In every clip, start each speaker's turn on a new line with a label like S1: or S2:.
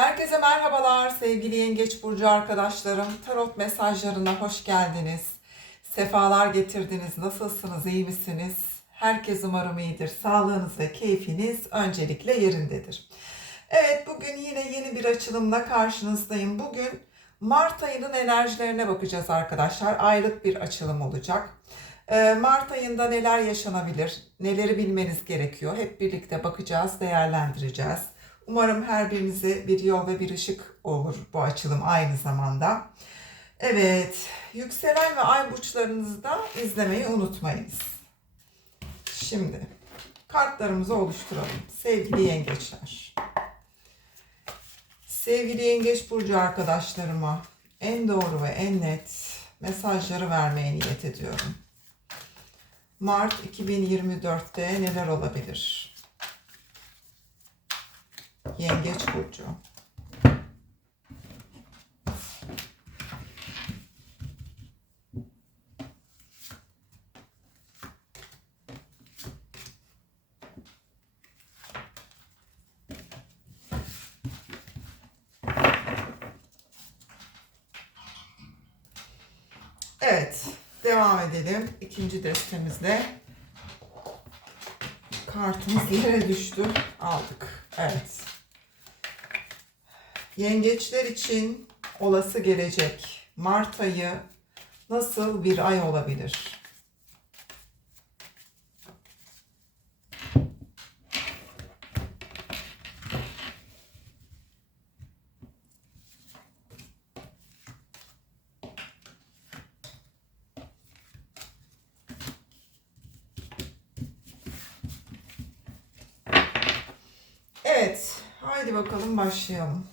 S1: Herkese merhabalar sevgili Yengeç Burcu arkadaşlarım. Tarot mesajlarına hoş geldiniz. Sefalar getirdiniz. Nasılsınız? iyi misiniz? Herkes umarım iyidir. Sağlığınız ve keyfiniz öncelikle yerindedir. Evet bugün yine yeni bir açılımla karşınızdayım. Bugün Mart ayının enerjilerine bakacağız arkadaşlar. Aylık bir açılım olacak. Ee, Mart ayında neler yaşanabilir, neleri bilmeniz gerekiyor. Hep birlikte bakacağız, değerlendireceğiz. Umarım her birinize bir yol ve bir ışık olur bu açılım aynı zamanda. Evet, yükselen ve ay burçlarınızı da izlemeyi unutmayınız. Şimdi kartlarımızı oluşturalım. Sevgili yengeçler. Sevgili yengeç burcu arkadaşlarıma en doğru ve en net mesajları vermeye niyet ediyorum. Mart 2024'te neler olabilir? Yengeç burcu. Evet, devam edelim. İkinci destemizle. Kartımız yere düştü. Aldık. Evet. Yengeçler için olası gelecek Mart ayı nasıl bir ay olabilir? Evet, haydi bakalım başlayalım.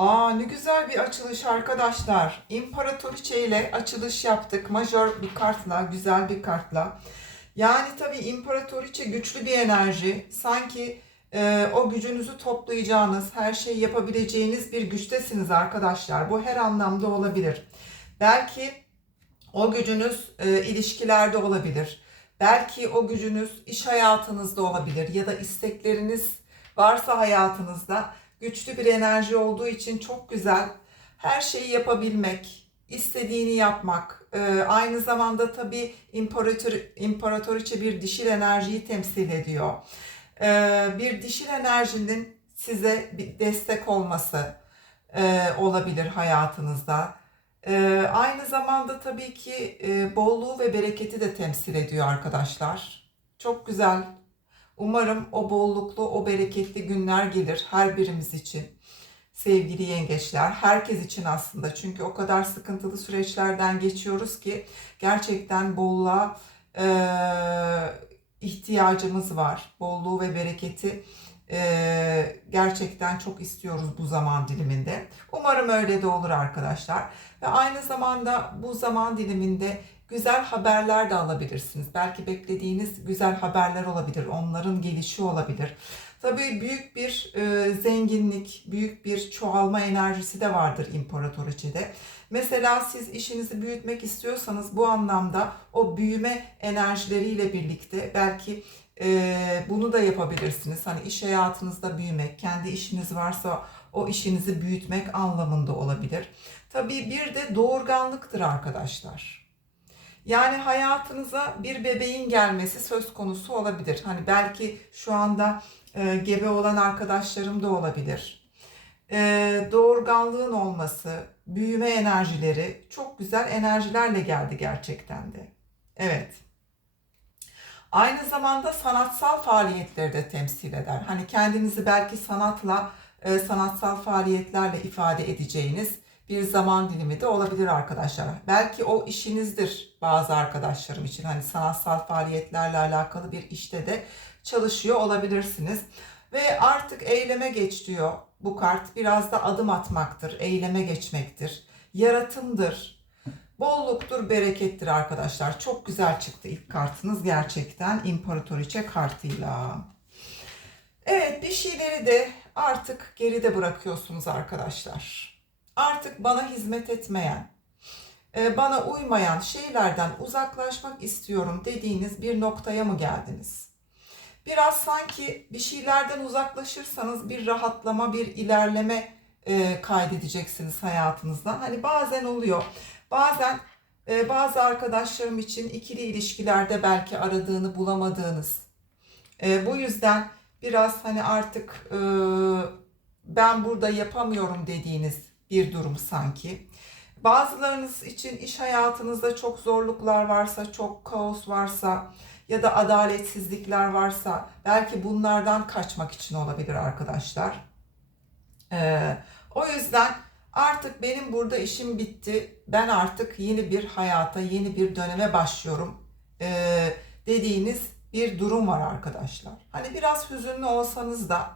S1: Aa ne güzel bir açılış arkadaşlar. İmparatoriçe ile açılış yaptık. Majör bir kartla, güzel bir kartla. Yani tabii imparatoriçe güçlü bir enerji. Sanki e, o gücünüzü toplayacağınız, her şeyi yapabileceğiniz bir güçtesiniz arkadaşlar. Bu her anlamda olabilir. Belki o gücünüz e, ilişkilerde olabilir. Belki o gücünüz iş hayatınızda olabilir ya da istekleriniz varsa hayatınızda güçlü bir enerji olduğu için çok güzel. Her şeyi yapabilmek, istediğini yapmak, e, aynı zamanda tabii imparator, imparatoriçe bir dişil enerjiyi temsil ediyor. E, bir dişil enerjinin size bir destek olması e, olabilir hayatınızda. E, aynı zamanda tabii ki e, bolluğu ve bereketi de temsil ediyor arkadaşlar. Çok güzel. Umarım o bolluklu, o bereketli günler gelir her birimiz için sevgili yengeçler, herkes için aslında. Çünkü o kadar sıkıntılı süreçlerden geçiyoruz ki gerçekten bolluğa e, ihtiyacımız var. Bolluğu ve bereketi e, gerçekten çok istiyoruz bu zaman diliminde. Umarım öyle de olur arkadaşlar. Ve aynı zamanda bu zaman diliminde güzel haberler de alabilirsiniz. Belki beklediğiniz güzel haberler olabilir. Onların gelişi olabilir. Tabii büyük bir e, zenginlik, büyük bir çoğalma enerjisi de vardır imparatoriçede. Mesela siz işinizi büyütmek istiyorsanız bu anlamda o büyüme enerjileriyle birlikte belki e, bunu da yapabilirsiniz. Hani iş hayatınızda büyümek, kendi işiniz varsa o işinizi büyütmek anlamında olabilir. Tabii bir de doğurganlıktır arkadaşlar. Yani hayatınıza bir bebeğin gelmesi söz konusu olabilir. Hani belki şu anda e, gebe olan arkadaşlarım da olabilir. E, doğurganlığın olması, büyüme enerjileri çok güzel enerjilerle geldi gerçekten de. Evet. Aynı zamanda sanatsal faaliyetleri de temsil eder. Hani kendinizi belki sanatla, e, sanatsal faaliyetlerle ifade edeceğiniz bir zaman dilimi de olabilir arkadaşlar. Belki o işinizdir bazı arkadaşlarım için. Hani sanatsal faaliyetlerle alakalı bir işte de çalışıyor olabilirsiniz. Ve artık eyleme geç diyor bu kart. Biraz da adım atmaktır, eyleme geçmektir. Yaratımdır, bolluktur, berekettir arkadaşlar. Çok güzel çıktı ilk kartınız gerçekten İmparatoriçe kartıyla. Evet bir şeyleri de artık geride bırakıyorsunuz arkadaşlar. Artık bana hizmet etmeyen, e, bana uymayan şeylerden uzaklaşmak istiyorum dediğiniz bir noktaya mı geldiniz? Biraz sanki bir şeylerden uzaklaşırsanız bir rahatlama, bir ilerleme e, kaydedeceksiniz hayatınızda. Hani bazen oluyor. Bazen e, bazı arkadaşlarım için ikili ilişkilerde belki aradığını bulamadığınız. Bu yüzden biraz hani artık ben burada yapamıyorum dediğiniz bir durum sanki. Bazılarınız için iş hayatınızda çok zorluklar varsa, çok kaos varsa ya da adaletsizlikler varsa belki bunlardan kaçmak için olabilir arkadaşlar. Ee, o yüzden artık benim burada işim bitti. Ben artık yeni bir hayata, yeni bir döneme başlıyorum ee, dediğiniz bir durum var arkadaşlar. Hani biraz hüzünlü olsanız da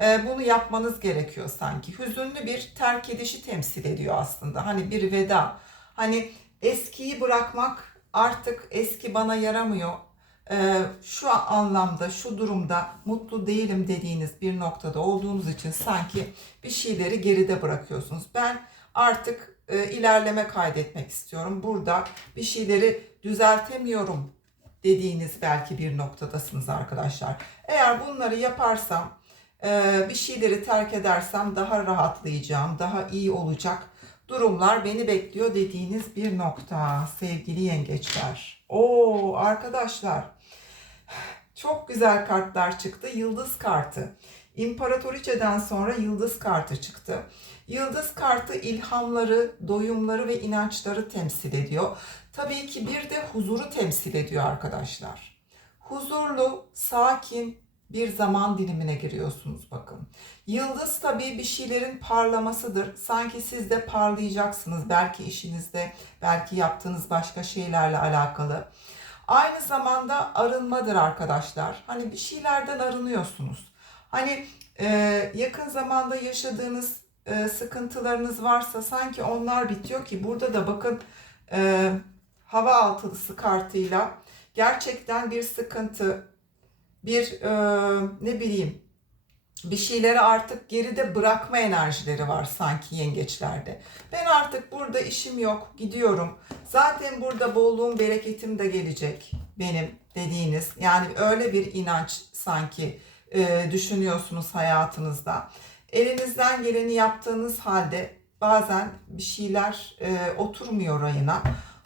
S1: bunu yapmanız gerekiyor sanki. Hüzünlü bir terk edişi temsil ediyor aslında. Hani bir veda. Hani eskiyi bırakmak artık eski bana yaramıyor. E, şu anlamda, şu durumda mutlu değilim dediğiniz bir noktada olduğunuz için sanki bir şeyleri geride bırakıyorsunuz. Ben artık e, ilerleme kaydetmek istiyorum. Burada bir şeyleri düzeltemiyorum dediğiniz belki bir noktadasınız arkadaşlar. Eğer bunları yaparsam ee, bir şeyleri terk edersem daha rahatlayacağım, daha iyi olacak durumlar beni bekliyor dediğiniz bir nokta sevgili yengeçler. Oo arkadaşlar çok güzel kartlar çıktı. Yıldız kartı. İmparatoriçeden sonra yıldız kartı çıktı. Yıldız kartı ilhamları, doyumları ve inançları temsil ediyor. Tabii ki bir de huzuru temsil ediyor arkadaşlar. Huzurlu, sakin, bir zaman dilimine giriyorsunuz bakın. Yıldız tabii bir şeylerin parlamasıdır. Sanki siz de parlayacaksınız. Belki işinizde, belki yaptığınız başka şeylerle alakalı. Aynı zamanda arınmadır arkadaşlar. Hani bir şeylerden arınıyorsunuz. Hani e, yakın zamanda yaşadığınız e, sıkıntılarınız varsa sanki onlar bitiyor ki burada da bakın e, hava altılısı kartıyla gerçekten bir sıkıntı, bir e, ne bileyim bir şeyleri artık geride bırakma enerjileri var sanki yengeçlerde. Ben artık burada işim yok, gidiyorum. Zaten burada bolluğum, bereketim de gelecek benim dediğiniz. Yani öyle bir inanç sanki e, düşünüyorsunuz hayatınızda. Elinizden geleni yaptığınız halde bazen bir şeyler e, oturmuyor rayına.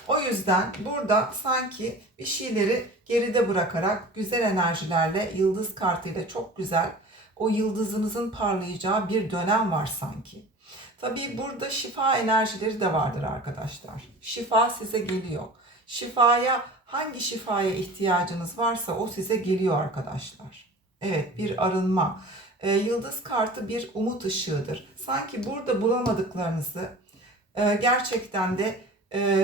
S1: O yüzden burada sanki bir şeyleri geride bırakarak güzel enerjilerle yıldız kartıyla çok güzel o yıldızınızın parlayacağı bir dönem var sanki. Tabii burada şifa enerjileri de vardır arkadaşlar. Şifa size geliyor. Şifaya hangi şifaya ihtiyacınız varsa o size geliyor arkadaşlar. Evet bir arınma. Ee, yıldız kartı bir umut ışığıdır. Sanki burada bulamadıklarınızı e, gerçekten de e,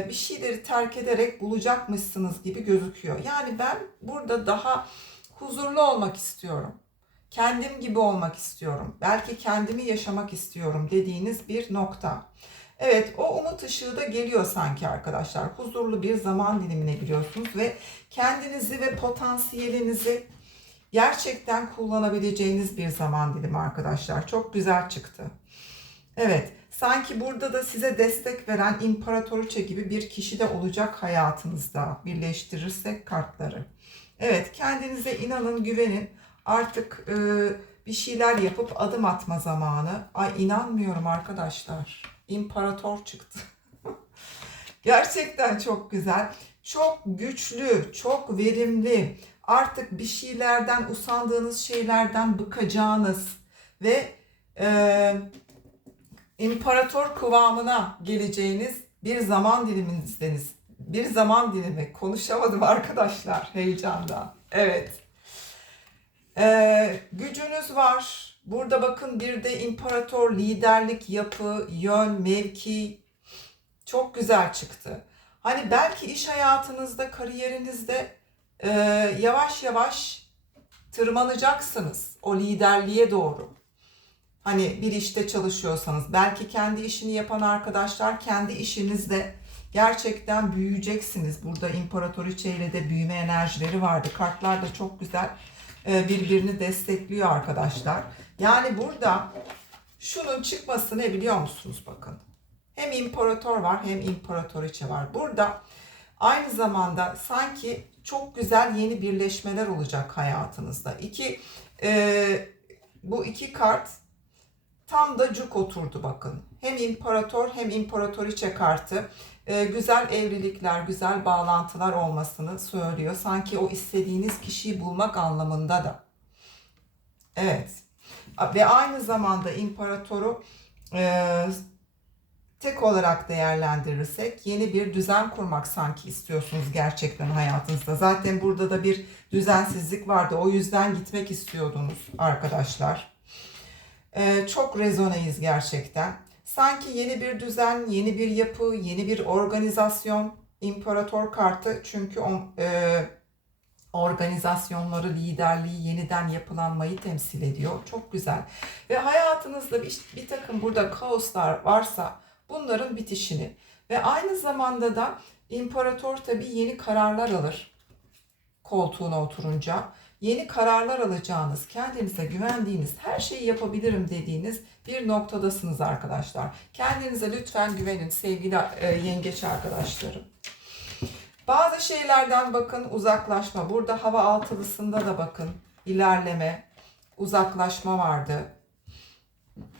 S1: bir şeyleri terk ederek bulacakmışsınız gibi gözüküyor. Yani ben burada daha huzurlu olmak istiyorum. Kendim gibi olmak istiyorum. Belki kendimi yaşamak istiyorum dediğiniz bir nokta. Evet o umut ışığı da geliyor sanki arkadaşlar. Huzurlu bir zaman dilimine giriyorsunuz ve kendinizi ve potansiyelinizi gerçekten kullanabileceğiniz bir zaman dilimi arkadaşlar. Çok güzel çıktı. Evet Sanki burada da size destek veren imparatoriçe gibi bir kişi de olacak hayatınızda birleştirirsek kartları. Evet kendinize inanın güvenin artık e, bir şeyler yapıp adım atma zamanı. Ay inanmıyorum arkadaşlar. İmparator çıktı. Gerçekten çok güzel. Çok güçlü, çok verimli. Artık bir şeylerden, usandığınız şeylerden bıkacağınız ve e, imparator kıvamına geleceğiniz bir zaman diliminizdeniz. Bir zaman dilimi. Konuşamadım arkadaşlar heyecandan. Evet. Ee, gücünüz var. Burada bakın bir de imparator liderlik yapı, yön, mevki çok güzel çıktı. Hani belki iş hayatınızda, kariyerinizde e, yavaş yavaş tırmanacaksınız o liderliğe doğru. Hani bir işte çalışıyorsanız belki kendi işini yapan arkadaşlar kendi işinizde gerçekten büyüyeceksiniz. Burada imparatoriçe ile de büyüme enerjileri vardı. Kartlar da çok güzel. e, birbirini destekliyor arkadaşlar. Yani burada şunun çıkması ne biliyor musunuz bakın. Hem imparator var hem imparatoriçe var. Burada aynı zamanda sanki çok güzel yeni birleşmeler olacak hayatınızda. İki e, bu iki kart tam da cuk oturdu bakın. Hem imparator hem imparatoriçe kartı e, güzel evlilikler, güzel bağlantılar olmasını söylüyor. Sanki o istediğiniz kişiyi bulmak anlamında da. Evet. Ve aynı zamanda imparatoru e, tek olarak değerlendirirsek yeni bir düzen kurmak sanki istiyorsunuz gerçekten hayatınızda. Zaten burada da bir düzensizlik vardı. O yüzden gitmek istiyordunuz arkadaşlar. Ee, çok rezoneyiz gerçekten. Sanki yeni bir düzen, yeni bir yapı, yeni bir organizasyon. İmparator kartı çünkü on, e, organizasyonları, liderliği, yeniden yapılanmayı temsil ediyor. Çok güzel. Ve hayatınızda bir, bir takım burada kaoslar varsa bunların bitişini ve aynı zamanda da imparator tabii yeni kararlar alır koltuğuna oturunca. Yeni kararlar alacağınız, kendinize güvendiğiniz, her şeyi yapabilirim dediğiniz bir noktadasınız arkadaşlar. Kendinize lütfen güvenin sevgili e, yengeç arkadaşlarım. Bazı şeylerden bakın uzaklaşma. Burada hava altılısında da bakın ilerleme, uzaklaşma vardı.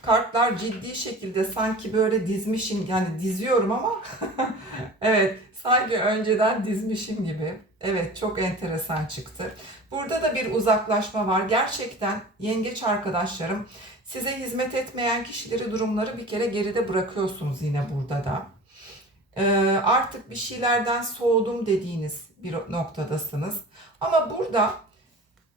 S1: Kartlar ciddi şekilde sanki böyle dizmişim yani diziyorum ama evet sanki önceden dizmişim gibi. Evet çok enteresan çıktı. Burada da bir uzaklaşma var. Gerçekten yengeç arkadaşlarım size hizmet etmeyen kişileri durumları bir kere geride bırakıyorsunuz yine burada da. Ee, artık bir şeylerden soğudum dediğiniz bir noktadasınız. Ama burada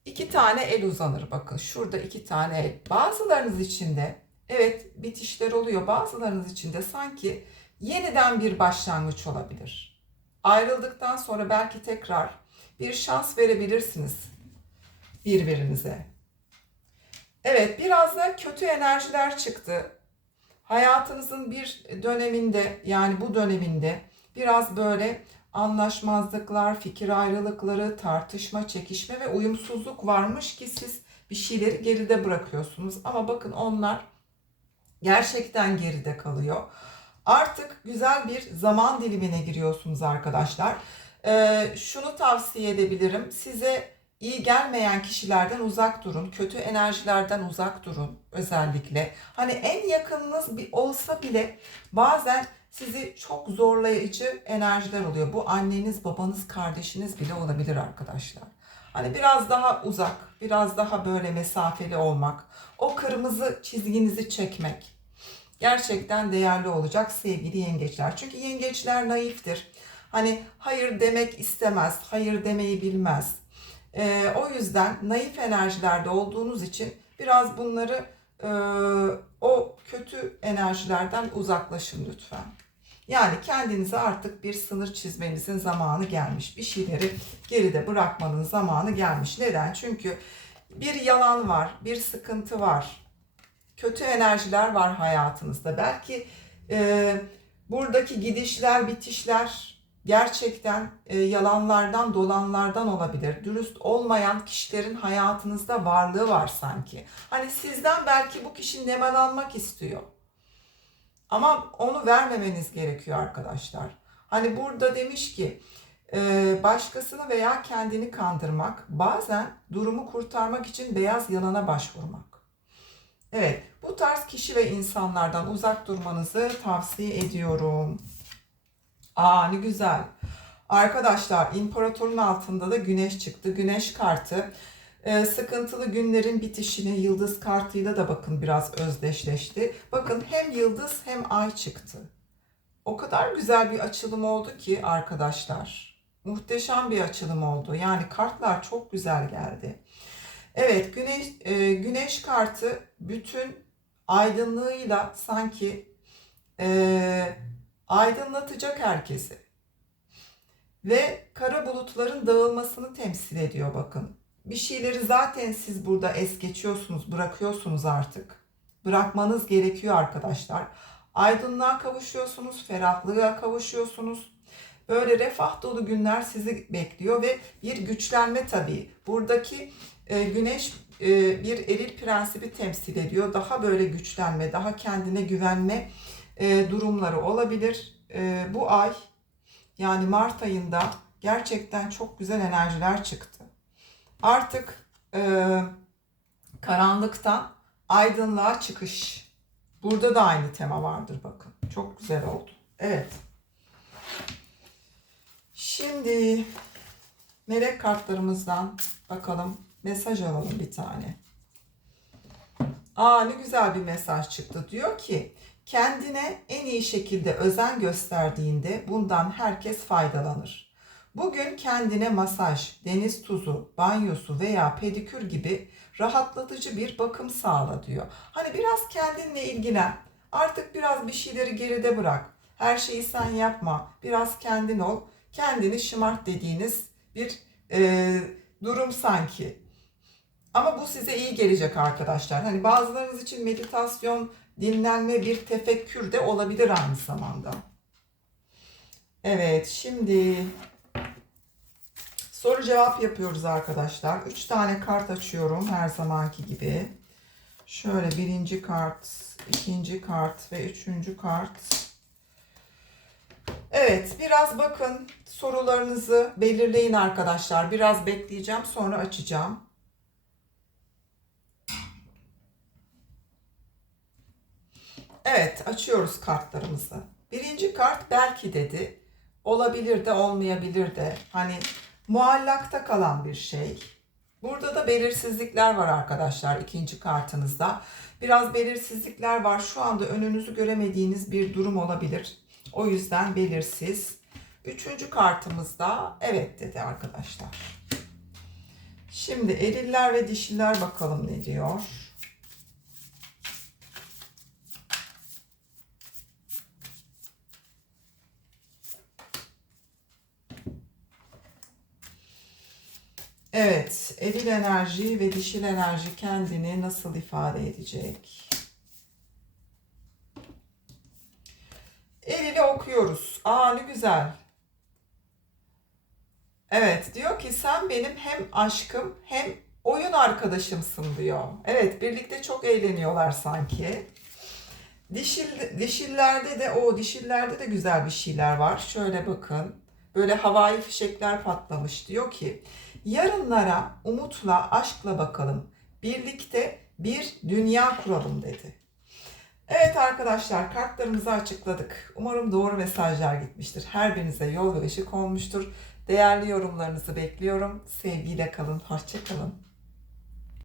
S1: iki tane el uzanır. Bakın şurada iki tane el. Bazılarınız için de evet bitişler oluyor. Bazılarınız için de sanki yeniden bir başlangıç olabilir. Ayrıldıktan sonra belki tekrar bir şans verebilirsiniz birbirinize. Evet biraz da kötü enerjiler çıktı hayatınızın bir döneminde yani bu döneminde biraz böyle anlaşmazlıklar, fikir ayrılıkları, tartışma, çekişme ve uyumsuzluk varmış ki siz bir şeyleri geride bırakıyorsunuz. Ama bakın onlar gerçekten geride kalıyor. Artık güzel bir zaman dilimine giriyorsunuz arkadaşlar. Ee, şunu tavsiye edebilirim. Size iyi gelmeyen kişilerden uzak durun. Kötü enerjilerden uzak durun özellikle. Hani en yakınınız bir olsa bile bazen sizi çok zorlayıcı enerjiler oluyor. Bu anneniz, babanız, kardeşiniz bile olabilir arkadaşlar. Hani biraz daha uzak, biraz daha böyle mesafeli olmak, o kırmızı çizginizi çekmek gerçekten değerli olacak sevgili yengeçler. Çünkü yengeçler naiftir. Hani hayır demek istemez, hayır demeyi bilmez e, o yüzden naif enerjilerde olduğunuz için biraz bunları e, o kötü enerjilerden uzaklaşın lütfen. Yani kendinize artık bir sınır çizmenizin zamanı gelmiş. Bir şeyleri geride bırakmanın zamanı gelmiş. Neden? Çünkü bir yalan var, bir sıkıntı var. Kötü enerjiler var hayatınızda. Belki e, buradaki gidişler, bitişler gerçekten e, yalanlardan, dolanlardan olabilir. Dürüst olmayan kişilerin hayatınızda varlığı var sanki. Hani sizden belki bu kişi nemalanmak istiyor. Ama onu vermemeniz gerekiyor arkadaşlar. Hani burada demiş ki e, başkasını veya kendini kandırmak, bazen durumu kurtarmak için beyaz yalana başvurmak. Evet, bu tarz kişi ve insanlardan uzak durmanızı tavsiye ediyorum. Aa ne güzel. Arkadaşlar imparatorun altında da güneş çıktı. Güneş kartı ee, sıkıntılı günlerin bitişini yıldız kartıyla da bakın biraz özdeşleşti. Bakın hem yıldız hem ay çıktı. O kadar güzel bir açılım oldu ki arkadaşlar. Muhteşem bir açılım oldu. Yani kartlar çok güzel geldi. Evet güneş, e, güneş kartı bütün aydınlığıyla sanki e, aydınlatacak herkesi. Ve kara bulutların dağılmasını temsil ediyor bakın. Bir şeyleri zaten siz burada es geçiyorsunuz, bırakıyorsunuz artık. Bırakmanız gerekiyor arkadaşlar. Aydınlığa kavuşuyorsunuz, ferahlığa kavuşuyorsunuz. Böyle refah dolu günler sizi bekliyor ve bir güçlenme tabii. Buradaki e, güneş e, bir eril prensibi temsil ediyor. Daha böyle güçlenme, daha kendine güvenme e, durumları olabilir. E, bu ay yani Mart ayında gerçekten çok güzel enerjiler çıktı. Artık karanlıktan aydınlığa çıkış. Burada da aynı tema vardır bakın. Çok güzel oldu. Evet. Şimdi melek kartlarımızdan bakalım mesaj alalım bir tane. Aa ne güzel bir mesaj çıktı. Diyor ki kendine en iyi şekilde özen gösterdiğinde bundan herkes faydalanır. Bugün kendine masaj, deniz tuzu, banyosu veya pedikür gibi rahatlatıcı bir bakım sağla diyor. Hani biraz kendinle ilgilen. Artık biraz bir şeyleri geride bırak. Her şeyi sen yapma. Biraz kendin ol. Kendini şımart dediğiniz bir e, durum sanki. Ama bu size iyi gelecek arkadaşlar. Hani bazılarınız için meditasyon, dinlenme, bir tefekkür de olabilir aynı zamanda. Evet, şimdi soru cevap yapıyoruz arkadaşlar. Üç tane kart açıyorum her zamanki gibi. Şöyle birinci kart, ikinci kart ve üçüncü kart. Evet, biraz bakın sorularınızı belirleyin arkadaşlar. Biraz bekleyeceğim, sonra açacağım. Evet, açıyoruz kartlarımızı. Birinci kart belki dedi. Olabilir de olmayabilir de. Hani muallakta kalan bir şey. Burada da belirsizlikler var arkadaşlar ikinci kartınızda. Biraz belirsizlikler var. Şu anda önünüzü göremediğiniz bir durum olabilir. O yüzden belirsiz. Üçüncü kartımızda evet dedi arkadaşlar. Şimdi eriller ve dişiler bakalım ne diyor. Evet, eril enerji ve dişil enerji kendini nasıl ifade edecek? Eril'i okuyoruz. Aa ne güzel. Evet, diyor ki sen benim hem aşkım hem oyun arkadaşımsın diyor. Evet, birlikte çok eğleniyorlar sanki. Dişil, dişillerde de o dişillerde de güzel bir şeyler var. Şöyle bakın. Böyle havai fişekler patlamış diyor ki yarınlara umutla, aşkla bakalım. Birlikte bir dünya kuralım dedi. Evet arkadaşlar kartlarımızı açıkladık. Umarım doğru mesajlar gitmiştir. Her birinize yol ve ışık olmuştur. Değerli yorumlarınızı bekliyorum. Sevgiyle kalın, hoşça kalın.